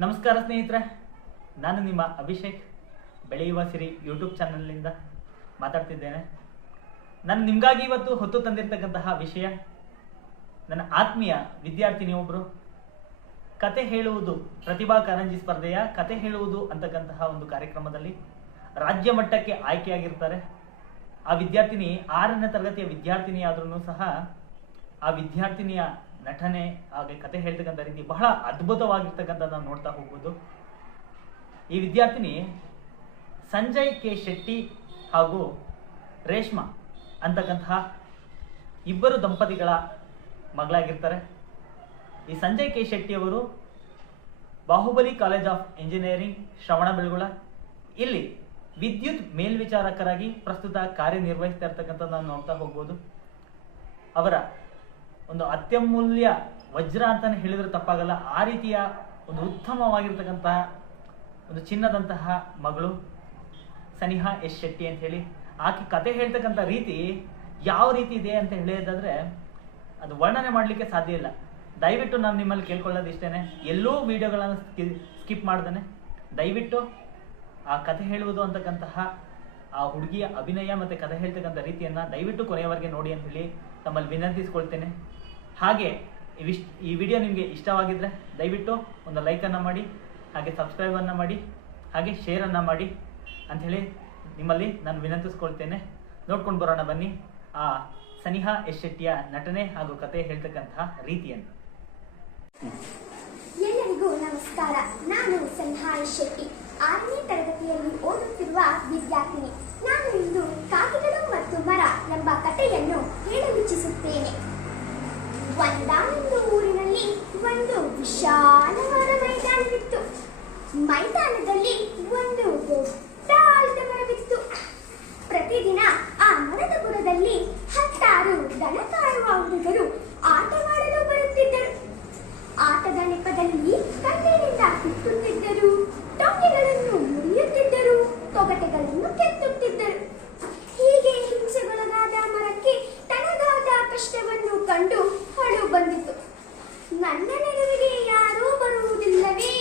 ನಮಸ್ಕಾರ ಸ್ನೇಹಿತರೆ, ನಾನು ನಿಮ್ಮ ಅಭಿಷೇಕ್ ಬೆಳೆಯುವ ಸಿರಿ ಯೂಟ್ಯೂಬ್ ಚಾನಲ್ನಿಂದ ಮಾತಾಡ್ತಿದ್ದೇನೆ. ನಾನು ನಿಮಗಾಗಿ ಇವತ್ತು ಹೊತ್ತು ತಂದಿರತಕ್ಕಂತಹ ವಿಷಯ, ನನ್ನ ಆತ್ಮೀಯ ವಿದ್ಯಾರ್ಥಿನಿಯೊಬ್ಬರು ಕತೆ ಹೇಳುವುದು ಪ್ರತಿಭಾ ಕಾರಂಜಿ ಸ್ಪರ್ಧೆಯ ಕತೆ ಹೇಳುವುದು ಅಂತಕ್ಕಂತಹ ಒಂದು ಕಾರ್ಯಕ್ರಮದಲ್ಲಿ ರಾಜ್ಯ ಮಟ್ಟಕ್ಕೆ ಆಯ್ಕೆಯಾಗಿರ್ತಾರೆ. ಆ ವಿದ್ಯಾರ್ಥಿನಿ, ಆರನೇ ತರಗತಿಯ ವಿದ್ಯಾರ್ಥಿನಿಯಾದ್ರೂ ಸಹ ಆ ವಿದ್ಯಾರ್ಥಿನಿಯ ನಟನೆ, ಹಾಗೆ ಕತೆ ಹೇಳ್ತಕ್ಕಂಥ ರೀತಿ ಬಹಳ ಅದ್ಭುತವಾಗಿರ್ತಕ್ಕಂಥ ನಾವು ನೋಡ್ತಾ ಹೋಗ್ಬೋದು. ಈ ವಿದ್ಯಾರ್ಥಿನಿ ಸಂಜಯ್ ಕೆ ಶೆಟ್ಟಿ ಹಾಗೂ ರೇಷ್ಮಾ ಅಂತಕ್ಕಂತಹ ಇಬ್ಬರು ದಂಪತಿಗಳ ಮಗಳಾಗಿರ್ತಾರೆ. ಈ ಸಂಜಯ್ ಕೆ ಶೆಟ್ಟಿ ಅವರು Bahubali college of engineering Shravanabelagola ಇಲ್ಲಿ ವಿದ್ಯುತ್ ಮೇಲ್ವಿಚಾರಕರಾಗಿ ಪ್ರಸ್ತುತ ಕಾರ್ಯನಿರ್ವಹಿಸ್ತಾ ಇರ್ತಕ್ಕಂಥದ್ದು ನಾವು ನೋಡ್ತಾ ಹೋಗ್ಬೋದು. ಅವರ ಒಂದು ಅತ್ಯಮೂಲ್ಯ ವಜ್ರ ಅಂತಾನೆ ಹೇಳಿದ್ರೆ ತಪ್ಪಾಗಲ್ಲ. ಆ ರೀತಿಯ ಒಂದು ಉತ್ತಮವಾಗಿರ್ತಕ್ಕಂತಹ ಒಂದು ಚಿನ್ನದಂತಹ ಮಗಳು ಸನಿಹಾ ಎಸ್ ಶೆಟ್ಟಿ ಅಂತ ಹೇಳಿ. ಆಕೆ ಕತೆ ಹೇಳ್ತಕ್ಕಂಥ ರೀತಿ ಯಾವ ರೀತಿ ಇದೆ ಅಂತ ಹೇಳಿದ್ರೆ ಅದು ವರ್ಣನೆ ಮಾಡಲಿಕ್ಕೆ ಸಾಧ್ಯ ಇಲ್ಲ. ದಯವಿಟ್ಟು ನಾನು ನಿಮ್ಮಲ್ಲಿ ಕೇಳ್ಕೊಳ್ಳೋದು ಇಷ್ಟೇನೆ. ಎಲ್ಲೂ ವಿಡಿಯೋಗಳನ್ನು ಸ್ಕಿಪ್ ಮಾಡ್ದೇನೆ. ದಯವಿಟ್ಟು ಆ ಕತೆ ಹೇಳುವುದು ಅಂತಕ್ಕಂತಹ ಆ ಹುಡುಗಿಯ ಅಭಿನಯ ಮತ್ತೆ ಕಥೆ ಹೇಳ್ತಕ್ಕಂಥ ರೀತಿಯನ್ನ ದಯವಿಟ್ಟು ಕೊನೆಯವರೆಗೆ ನೋಡಿ ಅಂತ ಹೇಳಿ ತಮ್ಮಲ್ಲಿ ವಿನಂತಿಸ್ಕೊಳ್ತೇನೆ. ಹಾಗೆ ಈ ವಿಡಿಯೋ ನಿಮಗೆ ಇಷ್ಟವಾಗಿದ್ರೆ ದಯವಿಟ್ಟು ಒಂದು ಲೈಕನ್ನು ಮಾಡಿ, ಹಾಗೆ ಸಬ್ಸ್ಕ್ರೈಬನ್ನು ಮಾಡಿ, ಹಾಗೆ ಶೇರನ್ನು ಮಾಡಿ ಅಂಥೇಳಿ ನಿಮ್ಮಲ್ಲಿ ನಾನು ವಿನಂತಿಸ್ಕೊಳ್ತೇನೆ. ನೋಡ್ಕೊಂಡು ಬರೋಣ ಬನ್ನಿ. ಆ ಸನಿಹಾ ಎಸ್ ಶೆಟ್ಟಿಯ ನಟನೆ ಹಾಗೂ ಕತೆ ಹೇಳ್ತಕ್ಕಂತಹ ರೀತಿಯನ್ನು. ಎಲ್ಲರಿಗೂ ನಮಸ್ಕಾರ. ನಾನು ಸನ್ಹಾಯ್ ಶೆಟ್ಟಿ ಆರನೇ ತರಗತಿಯಲ್ಲಿ ಓದುತ್ತಿರುವ ವಿದ್ಯಾರ್ಥಿನಿ. ನಾನು ಇಂದು ಕಾಗಿಗಳು ಮತ್ತು ಮರ ಎಂಬ ಕಥೆಯನ್ನು ಹೇಳಲಿಚ್ಛಿಸುತ್ತೇನೆ ಒಂದಾನೊಂದು ಊರಿನಲ್ಲಿ ಒಂದು ವಿಶಾಲವಾದ ಮೈದಾನವಿತ್ತು. ಮೈದಾನದಲ್ಲಿ ಒಂದು ದೊಡ್ಡ ಆಲದ ಮರವಿತ್ತು. ಪ್ರತಿದಿನ ಆ ಮರದ ಬುಡದಲ್ಲಿ ಹತ್ತಾರು ದನ ಕಾಯುವ ಹುಡುಗರು ಆಟವಾಡಲು ಬರುತ್ತಿದ್ದರು. ಆಟದ ನೆಪದಲ್ಲಿ ಕಣ್ಣಿನಿಂದ ಕಿತ್ತುತ್ತಿದ್ದರು ಟೊಂಗೆಗಳನ್ನು ಮುರಿಯುತ್ತಿದ್ದರು ತೊಗಟೆಗಳನ್ನು ಕೆತ್ತುತ್ತಿದ್ದರು ಹೀಗೆ ಹಿಂಸೆಗೊಳಗಾದ ಮರಕ್ಕೆ ತನಗಾದ ಕಷ್ಟವನ್ನು ಕಂಡು ಹೊಳು ಬಂದಿತು ನನ್ನ ನೆರವಿಗೆ ಯಾರೂ ಬರುವುದಿಲ್ಲವೇ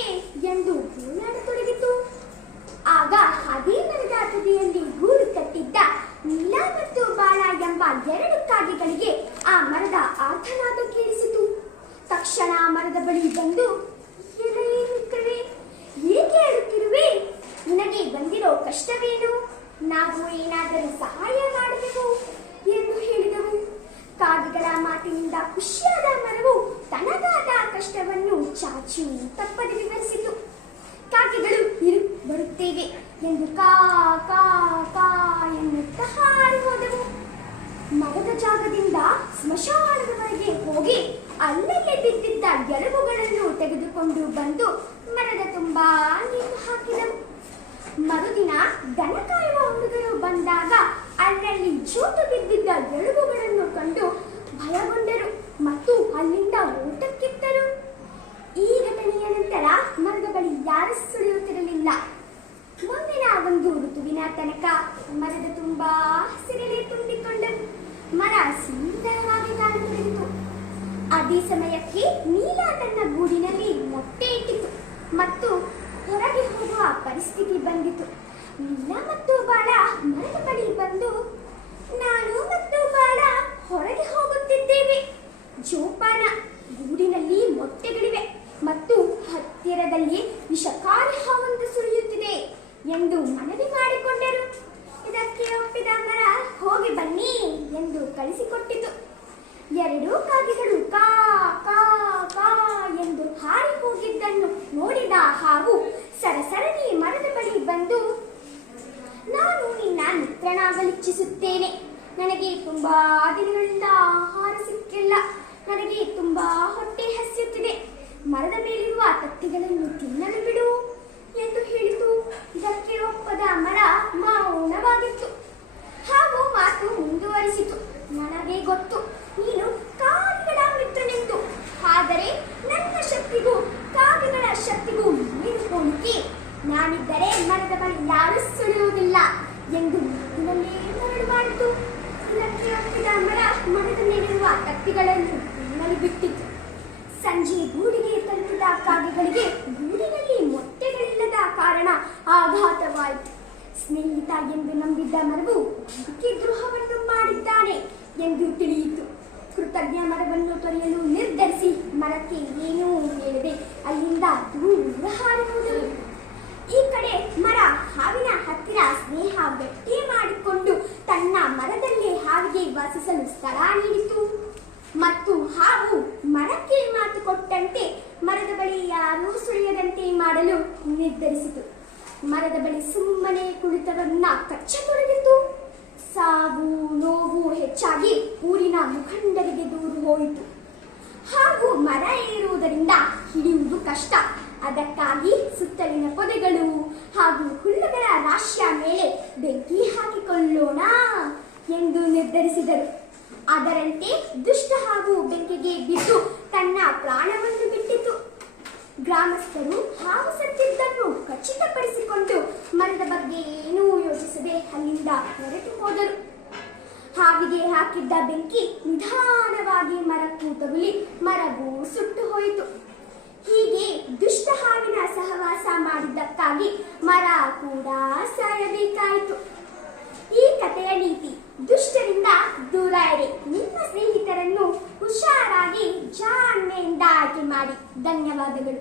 ಎಂದು ಗೋಳಾಡತೊಡಗಿತು ಆಗ ಅದೇ ಮರದ ತುದಿಯಲ್ಲಿ ಗೂಡು ಕಟ್ಟಿದ್ದ ನೀಲ ಮತ್ತು ಬಾಳ ಎಂಬ ಎರಡು ಕಾಗೆಗಳಿಗೆ ಆ ಮರದ ಆರ್ಧನಾದ ಕೇಳಿಸಿತು. ತಕ್ಷಣ ಮರದ ಬಳಿ ಬಂದು ಏಕೆ ಅಳುತ್ತಿರುವೆ? ನಿನಗೆ ಬಂದಿರೋ ಕಷ್ಟವೇನು? ನಾವು ಏನಾದರೂ ಸಹಾಯ ಮಾಡಬೇಕು? ಎಂದು ಹೇಳಿದವು. ಕಾಗೆಗಳ ಮಾತಿನಿಂದ ಖುಷಿಯಾದ ಮರವು ತನಗಾದ ಕಷ್ಟವನ್ನು ಚಾಚಿ ತಪ್ಪದೆ ವಿವರಿಸಿತು ಕಾಗೆಗಳು ಇರು ಬರುತ್ತೇವೆ ಎಂದು ಕಾ ಕಾ ಕಾ ಎನ್ನುತ್ತಾ ಹಾರಿ ಹೋದವು ಮರದ ಜಾಗದಿಂದ ಸ್ಮಶಾನದವರೆಗೆ ಹೋಗಿ ಅಲ್ಲಲ್ಲೇ ಬಿದ್ದಿದ್ದ ಎಲುಬುಗಳನ್ನು ತೆಗೆದುಕೊಂಡು ಬಂದು ಮರದ ತುಂಬಾ ನೀರು ಹಾಕಿದವು ಮರುದಿನ ದನ ಕಾಯುವ ಹುಡುಗರು ಬಂದಾಗ ಅಲ್ಲಲ್ಲಿ ಜೋತು ಬಿದ್ದಿದ್ದ ಎಲುಬುಗಳನ್ನು ಕಂಡು ಭಯಗೊಂಡರು ಮತ್ತು ಅಲ್ಲಿಂದ ಊಟಕ್ಕಿತ್ತರು ಈ ಘಟನೆಯ ನಂತರ ಮರದ ಬಳಿ ಯಾರು ಸುಳಿಯುತ್ತಿರಲಿಲ್ಲ. ಮುಂದಿನ ಒಂದು ಋತುವಿನ ತನಕ ಮರದ ತುಂಬಾ ಹಸಿರಲೆ ತುಂಬಿಕೊಂಡವು ಮರ ಸುಂದರವಾಗಿ ಕಾಣುತ್ತಿತ್ತು ಅದೇ ಸಮಯಕ್ಕೆ ನೀಲ ತನ್ನ ಗೂಡಿನಲ್ಲಿ ಮೊಟ್ಟೆ ಇಟ್ಟಿತು ಮತ್ತು ಹೊರಗೆ ಹೋಗುವ ಪರಿಸ್ಥಿತಿ ಬಂದಿತು. ನೀಲ ಮತ್ತು ಬಾಳ ಮರದ ಬಳಿ ಬಂದು, ನಾನು ಮತ್ತು ಬಾಳ ಹೊರಗೆ ಹೋಗುತ್ತಿದ್ದೇವೆ. ಜೋಪಾನ ಗೂಡಿನಲ್ಲಿ ಮೊಟ್ಟೆಗಳಿವೆ ಮತ್ತು ಹತ್ತಿರದಲ್ಲಿ ವಿಷಕಾರಿ ಹಾವೊಂದು ಸುಳಿಯುತ್ತಿದೆ ಎಂದು ಮನವಿ ಮಾಡಿಕೊಂಡರು ಇದಕ್ಕೆ ಒಪ್ಪಿದ ಮರ ಹೋಗಿ ಬನ್ನಿ ಎಂದು ಕಳಿಸಿಕೊಟ್ಟಿತು ಎರಡೂ ಕಾಗೆಗಳು ಕಾ ಕಾ ಕಾ ಎಂದು ಹಾರಿ ಹೋಗಿದ್ದನ್ನು ನೋಡಿದ ಹಾವು ಸರಸರನಿ ಮರದ ಬಳಿ ಬಂದು, ನಾನು ನಿನ್ನ ಮಿತ್ರನಾಗಲಿಚ್ಛಿಸುತ್ತೇನೆ ನನಗೆ ತುಂಬಾ ದಿನಗಳಿಂದ ರಾಮರ ಮನದ ಆಸಕ್ತಿಗಳನ್ನು ಇನ್ನಲು ಬಿಟ್ಟಿತು. ಸಂಜೆ ಗೂಡಿಗೆ ತಲುಪಿದ ಕಾಗೆಗಳಿಗೆ ಗೂಡಿನಲ್ಲಿ ಮೊಟ್ಟೆಗಳಿಲ್ಲದ ಕಾರಣ ಆಘಾತವಾಯಿತು. ಸ್ನೇಹಿತ ಎಂದು ನಂಬಿದ್ದ ಮರವು ದ್ರೋಹವನ್ನು ಮಾಡಿದ್ದಾನೆ ಎಂದು ತಿಳಿಯಿತು. ಕೃತಜ್ಞ ಮರವನ್ನು ತೊರೆಯಲು ನಿರ್ಧರಿಸಿ ಮರಕ್ಕೆ ಏನೂ ಹೇಳದೆ ಅಲ್ಲಿಂದ ದೂರ ಹಾರಿತು ಮರದ ಬಳಿ ಯಾರೂ ಸುಳಿಯದಂತೆ ಮಾಡಲು ನಿರ್ಧರಿಸಿತು. ಮರದ ಬಳಿ ಸುಮ್ಮನೆ ಕುಳಿತವನ್ನ ಕಚ್ಚತೊಡಗಿತು ಸಾವು ನೋವು ಹೆಚ್ಚಾಗಿ ಊರಿನ ಮುಖಂಡರಿಗೆ ದೂರು ಹೋಯಿತು. ಹಾಗೂ ಮರ ಏರುವುದರಿಂದ ಹಿಡಿಯುವುದು ಕಷ್ಟ. ಅದಕ್ಕಾಗಿ ಸುತ್ತಲಿನ ಪೊದೆಗಳು ಹಾಗೂ ಹುಲ್ಲುಗಳ ರಾಶಿಯ ಮೇಲೆ ಬೆಂಕಿ ಹಾಕಿಕೊಳ್ಳೋಣ ಎಂದು ನಿರ್ಧರಿಸಿದರು. ಅದರಂತೆ ದುಷ್ಟ ಹಾಗೂ ಬೆಂಕಿಗೆ ಬಿದ್ದು ತನ್ನ ಪ್ರಾಣವನ್ನು ಗ್ರಾಮಸ್ಥರು ಹಾವು ಸತ್ತಿದ್ದನ್ನು ಖಚಿತಪಡಿಸಿಕೊಂಡು ಮರದ ಬಗ್ಗೆ ಏನೂ ಯೋಚಿಸದೆ ಅಲ್ಲಿಂದ ಹೊರಟು ಹೋದರು. ಹಾವಿಗೆ ಹಾಕಿದ್ದ ಬೆಂಕಿ ನಿಧಾನವಾಗಿ ಮರಕ್ಕೂ ತಗುಲಿ ಮರವು ಸುಟ್ಟು ಹೋಯಿತು. ಹೀಗೆ ದುಷ್ಟ ಹಾವಿನ ಸಹವಾಸ ಮಾಡಿದ್ದಕ್ಕಾಗಿ ಮರ ಕೂಡ ಸಾಯಬೇಕಾಯಿತು ആഹ്ലാദകൾ